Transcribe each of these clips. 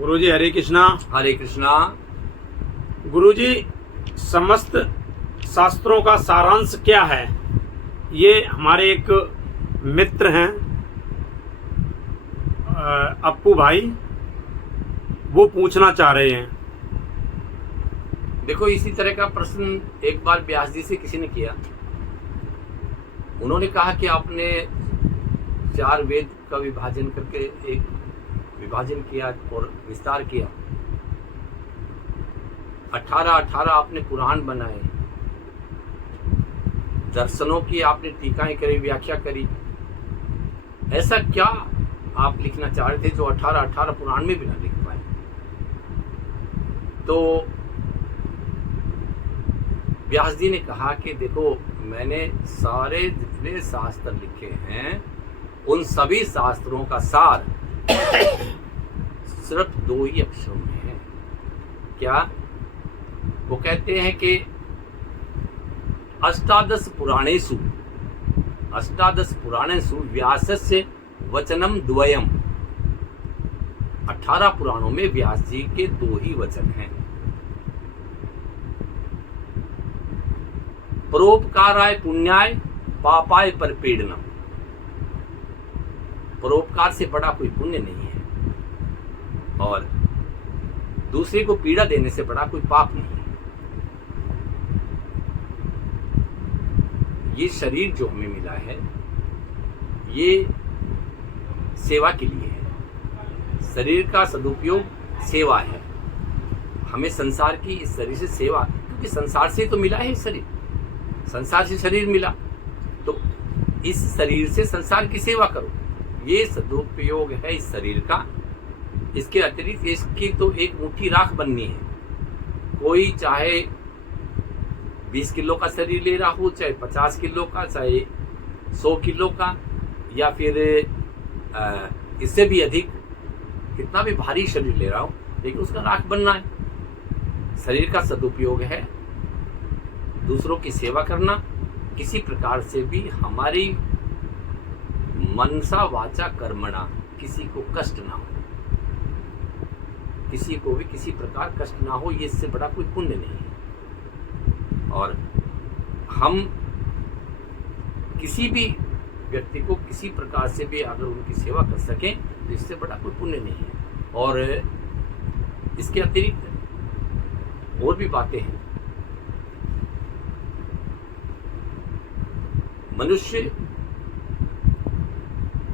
गुरुजी हरे कृष्णा। हरे कृष्णा। गुरुजी, समस्त शास्त्रों का सारांश क्या है? ये हमारे एक मित्र हैं अप्पू भाई, वो पूछना चाह रहे हैं। देखो, इसी तरह का प्रश्न एक बार व्यास जी से किसी ने किया। उन्होंने कहा कि आपने 4 वेद का विभाजन करके एक विभाजन किया और विस्तार किया। 18 आपने पुराण बनाए, दर्शनों की आपने टीकाएं करी, व्याख्या करी। ऐसा क्या आप लिखना चाह रहे थे जो 18 पुराण में भी ना लिख पाए? तो व्यास जी ने कहा कि देखो, मैंने सारे जितने शास्त्र लिखे हैं उन सभी शास्त्रों का सार सिर्फ 2 ही अक्षरों में है। क्या? वो कहते हैं कि अष्टादश पुराणेषु व्यासस्य वचनम द्वयम। 18 पुराणों में व्यास जी के 2 ही वचन हैं। परोपकाराय पुण्याय पापाय परपीडनम। परोपकार से बड़ा कोई पुण्य नहीं है और दूसरे को पीड़ा देने से बड़ा कोई पाप नहीं है। ये शरीर जो हमें मिला है ये सेवा के लिए है। शरीर का सदुपयोग सेवा है। हमें संसार की इस शरीर से सेवा, क्योंकि संसार से तो मिला है शरीर, संसार से शरीर मिला, तो इस शरीर से संसार की सेवा करो। ये सदुपयोग है इस शरीर का। इसके अतिरिक्त इसकी तो एक मुट्ठी राख बननी है। कोई चाहे 20 किलो का शरीर ले रहा हो, चाहे 50 किलो का, चाहे 100 किलो का, या फिर इससे भी अधिक, कितना भी भारी शरीर ले रहा हो, लेकिन उसका राख बनना है। शरीर का सदुपयोग है दूसरों की सेवा करना। किसी प्रकार से भी हमारी मनसा वाचा कर्मणा किसी को कष्ट ना हो, किसी को भी किसी प्रकार कष्ट ना हो, ये इससे बड़ा कोई पुण्य नहीं है। और हम किसी भी व्यक्ति को किसी प्रकार से भी अगर उनकी सेवा कर सकें तो इससे बड़ा कोई पुण्य नहीं है। और इसके अतिरिक्त और भी बातें हैं। मनुष्य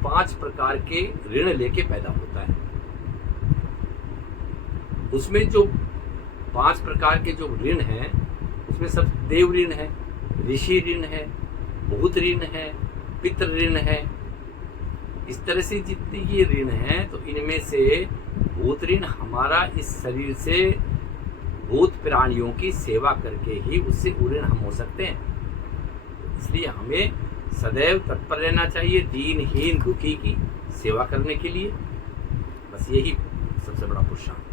5 प्रकार के ऋण लेके पैदा होता है। उसमें जो 5 प्रकार के जो ऋण हैं, उसमें सब देव ऋण है, ऋषि ऋण है, भूत ऋण है, पितृ ऋण है। इस तरह से जितने ये ऋण हैं, तो इनमें से भूत ऋण हमारा इस शरीर से भूत प्राणियों की सेवा करके ही उससे ऋण हम हो सकते हैं। इसलिए हमें सदैव तत्पर रहना चाहिए दीनहीन दुखी की सेवा करने के लिए। बस यही सबसे बड़ा पुरुषार्थ।